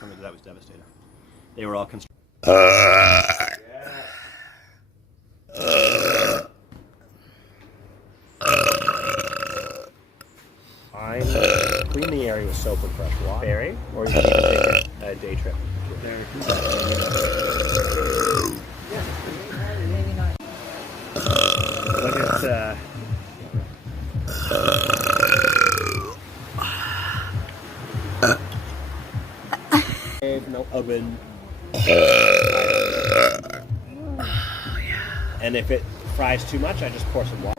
That was devastating. They were all constructed. Clean the area with soap and fresh water. Barry, or you can even take a day trip. Barry, look at no oven. And if it fries too much, I just pour some water.